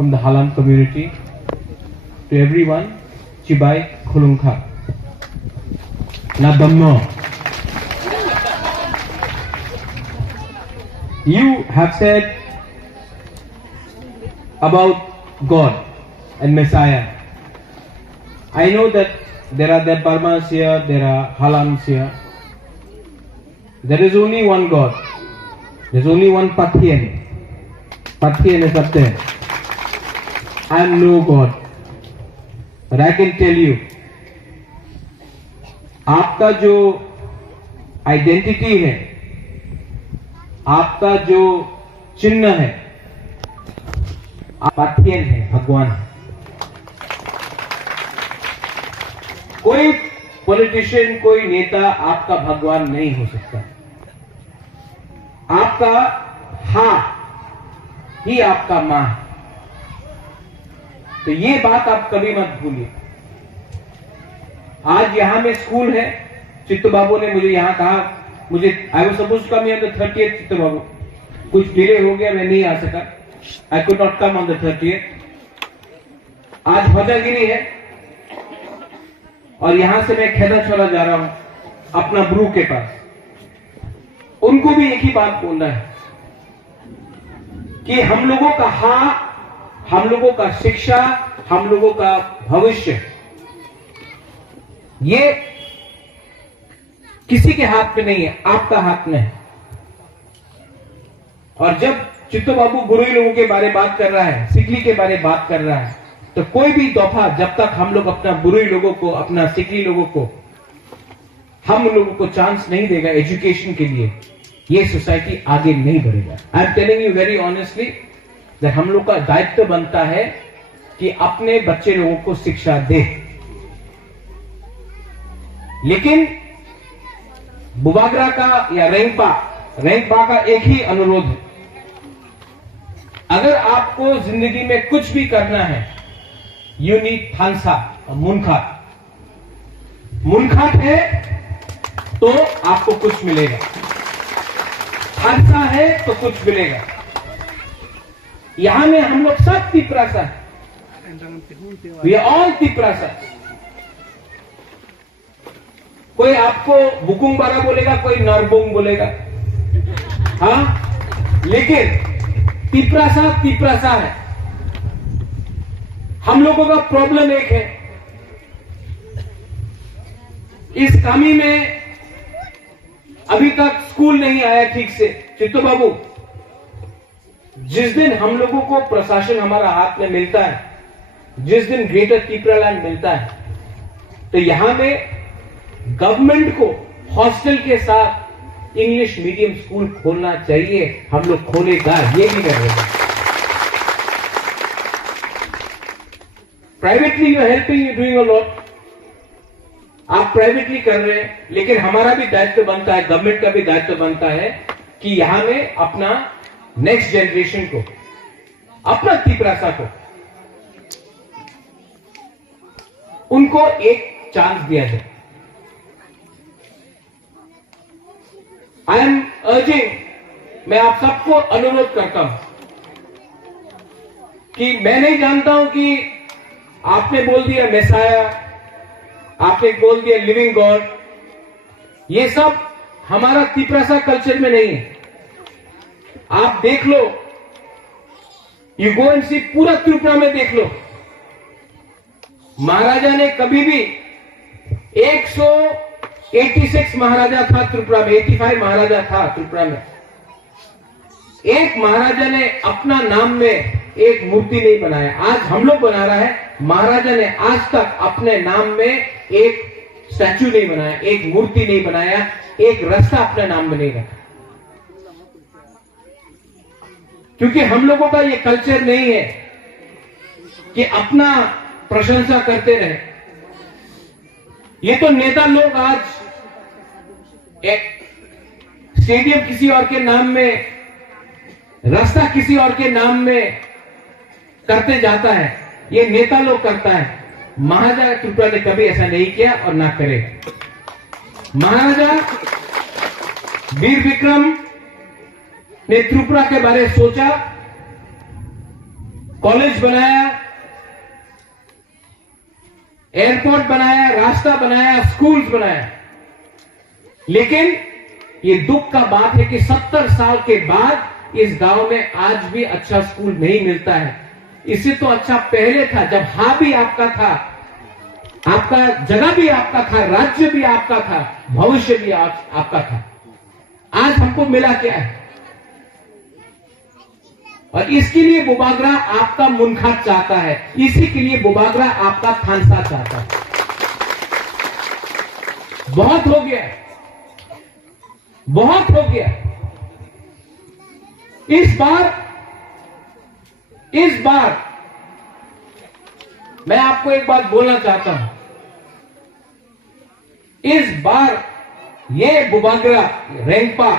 from the Halam community. To everyone, Chibai Khulungkha. Nabammo. You have said about God and Messiah. I know that there are the Burmas here, there are Halams here. There is only one God. There is only one Pathian. Pathian is up there. I am no God. But I can tell you, आपका जो identity है, आपका जो चिन्ह है, पाथियन है, भगवान है। कोई पॉलिटिशियन, कोई नेता आपका भगवान नहीं हो सकता। आपका हाथ ही आपका मां है। तो ये बात आप कभी मत भूलिए। आज यहां में स्कूल है। चित्तू बाबू ने मुझे यहां कहा, मुझे I was supposed to come here the 30th। Chittu Babu, कुछ डिले हो गया, मैं नहीं आ सका। I could not come on the 30th। आज भजागिरी है और यहां से मैं खेदा छोला जा रहा हूं अपना ब्रू के पास। उनको भी एक ही बात बोलना है कि हम लोगों का हाथ, हम लोगों का शिक्षा, हम लोगों का भविष्य, ये किसी के हाथ में नहीं है, आपका हाथ में है। और जब चित्तू बाबू बुरुई लोगों के बारे बात कर रहा है, सिकली के बारे बात कर रहा है, तो कोई भी दफा जब तक हम लोग अपना बुरुई लोगों को, अपना सिकली लोगों को, हम लोगों को चांस नहीं देगा एजुकेशन के लिए, ये सोसाइटी आगे नहीं बढ़ेगा। I am telling you very honestly that हम लोग का दायित्व बनता है कि अपने बच्चे लोगों को शिक्षा दे। लेकिन बुबागरा का या रेंगपा का एक ही अनुरोध है, अगर आपको जिंदगी में कुछ भी करना है, यू नीड थानसा और मुनखात। मुनखात है तो आपको कुछ मिलेगा, थानसा है तो कुछ मिलेगा। यहां में हम लोग सब तिपरासा है, वी आर ऑल तिपरासा। कोई आपको बुकुंग बारा बोलेगा, कोई नरबोंग बोलेगा, हाँ, लेकिन तिपरासा है। हम लोगों का प्रॉब्लम एक है, इस कामी में अभी तक स्कूल नहीं आया ठीक से। चित्तू बाबू, जिस दिन हम लोगों को प्रशासन हमारा हाथ में मिलता है, जिस दिन ग्रेटर तिपरालैंड मिलता है, तो यहां में गवर्नमेंट को हॉस्टल के साथ इंग्लिश मीडियम स्कूल खोलना चाहिए। हम लोग खोलेगा, ये भी कर रहे हैं। Privately you helping, you doing a lot. आप प्राइवेटली कर रहे हैं, लेकिन हमारा भी दायित्व बनता है, गवर्नमेंट का भी दायित्व बनता है कि यहां में अपना नेक्स्ट जनरेशन को, अपना तिपरासा को, उनको एक चांस दिया जाए। आई एम अर्जिंग, मैं आप सबको अनुरोध करता हूं कि मैं नहीं जानता हूं कि आपने बोल दिया मेसाया, आपने बोल दिया लिविंग गॉड, ये सब हमारा तिपरासा कल्चर में नहीं है। आप देख लो, यू गो एंड सी, पूरा त्रिपुरा में देख लो, महाराजा ने कभी भी 186 महाराजा था त्रिपुरा में, 85 महाराजा था त्रिपुरा में। एक महाराजा ने अपना नाम में एक मूर्ति नहीं बनाया। आज हम लोग बना रहा है, महाराजा ने आज तक अपने नाम में एक स्टैचू नहीं बनाया, एक मूर्ति नहीं बनाया, एक रास्ता अपने नाम में नहीं रखा। क्योंकि हम लोगों का ये कल्चर नहीं है कि अपना प्रशंसा करते रहे। ये तो नेता लोग आज एक स्टेडियम किसी और के नाम में, रास्ता किसी और के नाम में करते जाता है, ये नेता लोग करता है। महाराजा त्रिपुरा ने कभी ऐसा नहीं किया और ना करेगा। महाराजा वीर विक्रम ने त्रिपुरा के बारे सोचा, कॉलेज बनाया, एयरपोर्ट बनाया, रास्ता बनाया, स्कूल्स बनाया, लेकिन ये दुख का बात है कि 70 साल के बाद इस गांव में आज भी अच्छा स्कूल नहीं मिलता है। इससे तो अच्छा पहले था, जब हाँ भी आपका था, आपका जगह भी आपका था, राज्य भी आपका था, भविष्य भी आपका था। आज हमको मिला क्या है? और इसके लिए बुबागरा आपका मुनखात चाहता है, इसी के लिए बुबागरा आपका थानसा चाहता है। बहुत हो गया, बहुत हो गया। इस बार मैं आपको एक बात बोलना चाहता हूं। इस बार ये बुबागरा रेंगपा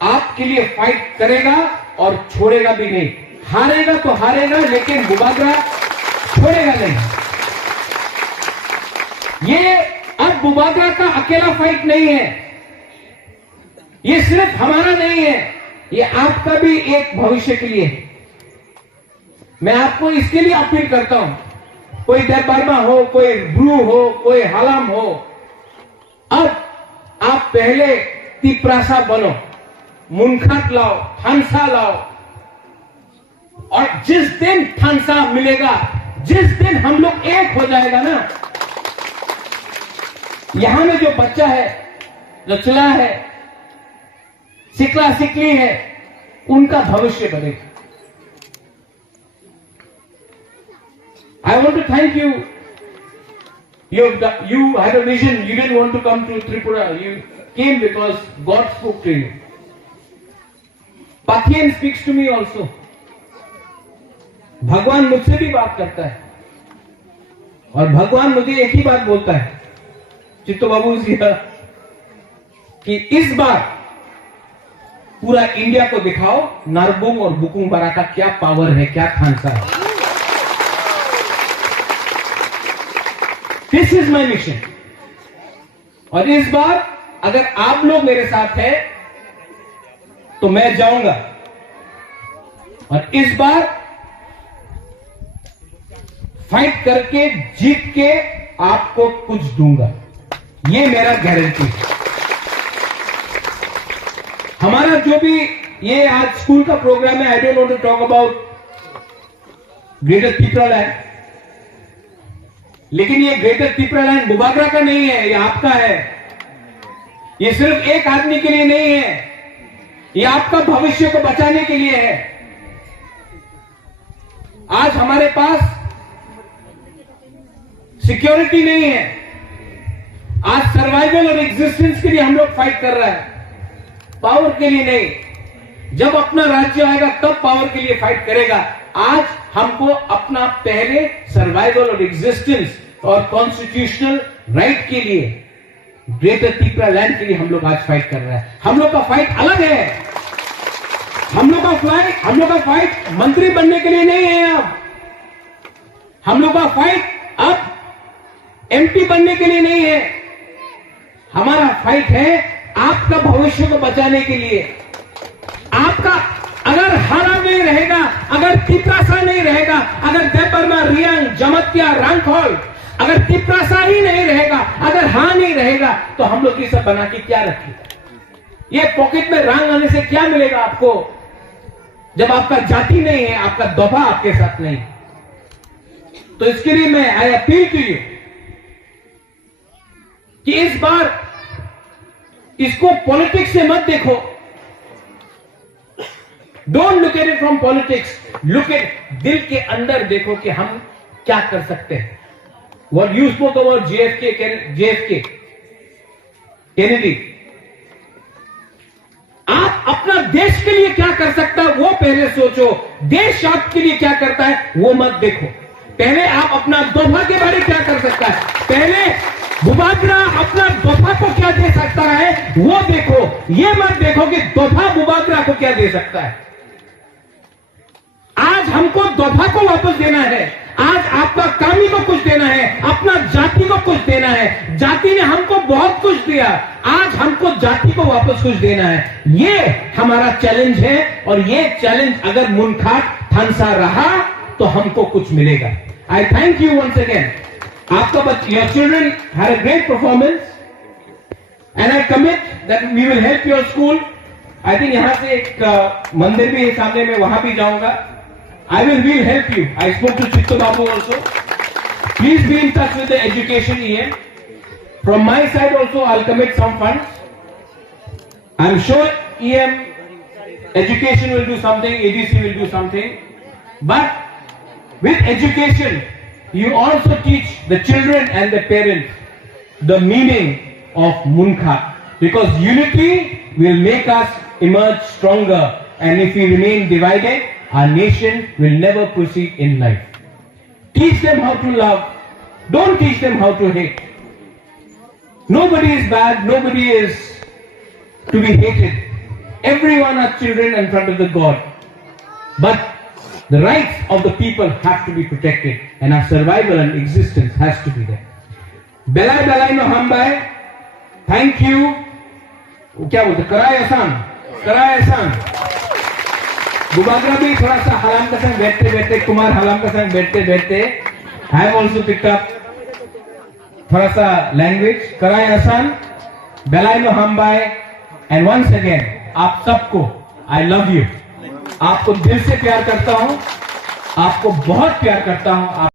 आपके लिए फाइट करेगा और छोड़ेगा भी नहीं। हारेगा तो हारेगा, लेकिन बुबागरा छोड़ेगा नहीं। ये अब बुबागरा का अकेला फाइट नहीं है, ये सिर्फ हमारा नहीं है, ये आपका भी एक भविष्य के लिए है। मैं आपको इसके लिए अपील करता हूं, कोई देवबर्मा हो, कोई ब्रू हो, कोई हलाम हो, अब आप पहले तिपरासा बनो, मुनखात लाओ, थानसा लाओ, और जिस दिन थानसा मिलेगा, जिस दिन हम लोग एक हो जाएगा ना, यहां में जो बच्चा है, लचला है, सिकला सिकली है, उनका भविष्य बनेगा। I want to thank you. You had a vision. You didn't want to come to Tripura. You came because God spoke to you. Pathian speaks to me also. भगवान मुझसे भी बात करता है, और भगवान मुझे एक ही बात बोलता है, चित्तो बाबू जी, कि इस बार पूरा इंडिया को दिखाओ नारबुंग और बुकुंग बारा का क्या पावर है, क्या थानसा है। This is my mission. और इस बार अगर आप लोग मेरे साथ हैं तो मैं जाऊंगा, और इस बार फाइट करके जीत के आपको कुछ दूंगा, ये मेरा गारंटी है। हमारा जो भी ये आज स्कूल का प्रोग्राम है, I don't want to talk about greater Tipra land, लेकिन ये ग्रेटर तिपरा लैंड बुबागरा का नहीं है, ये आपका है। ये सिर्फ एक आदमी के लिए नहीं है, ये आपका भविष्य को बचाने के लिए है। आज हमारे पास सिक्योरिटी नहीं है, आज सर्वाइवल और एग्जिस्टेंस के लिए हम लोग फाइट कर रहे हैं, पावर के लिए नहीं। जब अपना राज्य आएगा तब पावर के लिए फाइट करेगा। आज हमको अपना पहले सर्वाइवल और एग्जिस्टेंस और कॉन्स्टिट्यूशनल राइट के लिए, ग्रेटर तिपरा लैंड के लिए हम लोग आज फाइट कर रहे हैं। हम लोग का फाइट अलग है। हम लोग का फाइट मंत्री बनने के लिए नहीं है। अब हम लोग का फाइट अब एमपी बनने के लिए नहीं है। हमारा फाइट है आपका भविष्य को बचाने के लिए। आपका अगर हारा नहीं रहेगा, अगर तिपरासा नहीं रहेगा, अगर देवबर्मा, रियांग, जमतिया, रांगखोल, अगर तिपरासा ही नहीं रहेगा, अगर हाँ नहीं रहेगा, तो हम लोग ये सब बना के क्या रखेंगे? ये पॉकेट में रांग आने से क्या मिलेगा आपको, जब आपका जाति नहीं है, आपका दोफा आपके साथ नहीं। तो इसके लिए मैं आई अपील टू यू कि इस बार इसको पॉलिटिक्स से मत देखो। Don't look at it from politics, look at दिल के अंदर देखो कि हम क्या कर सकते हैं। What you spoke about JFK Kennedy, आप अपना देश के लिए क्या कर सकता है वो पहले सोचो। देश आपके लिए क्या करता है वो मत देखो। पहले आप अपना दोफा के बारे में क्या कर सकता है, पहले बुबागरा अपना दोफा को क्या दे सकता है वो देखो। ये मत देखो कि दोफा बुबागरा को क्या दे सकता है। आज हमको दोफा को वापस देना है। आज आपका कामी को कुछ देना है, अपना जाति को कुछ देना है। जाति ने हमको बहुत कुछ दिया, आज हमको जाति को वापस कुछ देना है। ये हमारा चैलेंज है और ये चैलेंज अगर मुनखाट थानसा रहा तो हमको कुछ मिलेगा। I thank you once again. आपका your children had a great performance and I commit that we will help your school. I think यहां से एक मंदिर भी है सामने में, वहां भी जाऊंगा। I will help you. I spoke to Chittu Babu also. Please be in touch with the education EM. From my side also, I'll commit some funds. I'm sure EM education will do something, ADC will do something. But with education, you also teach the children and the parents the meaning of Munkhat. Because unity will make us emerge stronger. And if we remain divided, our nation will never proceed in life. Teach them how to love. Don't teach them how to hate. Nobody is bad. Nobody is to be hated. Everyone are children in front of the God. But the rights of the people have to be protected, and our survival and existence has to be there. Belai belai no hambai. Thank you. क्या बोलते? कराए आसान. कराए आसान. गुबागरा भी थोड़ा सा हलाम का संग बैठते बैठते, कुमार हलाम का संग बैठते बैठते, I have also picked up थोड़ा सा लैंग्वेज. कराए आसान, बेलाई नो हम बाय, एंड वंस अगेन आप सबको आई लव यू. आपको दिल से प्यार करता हूं, आपको बहुत प्यार करता हूं.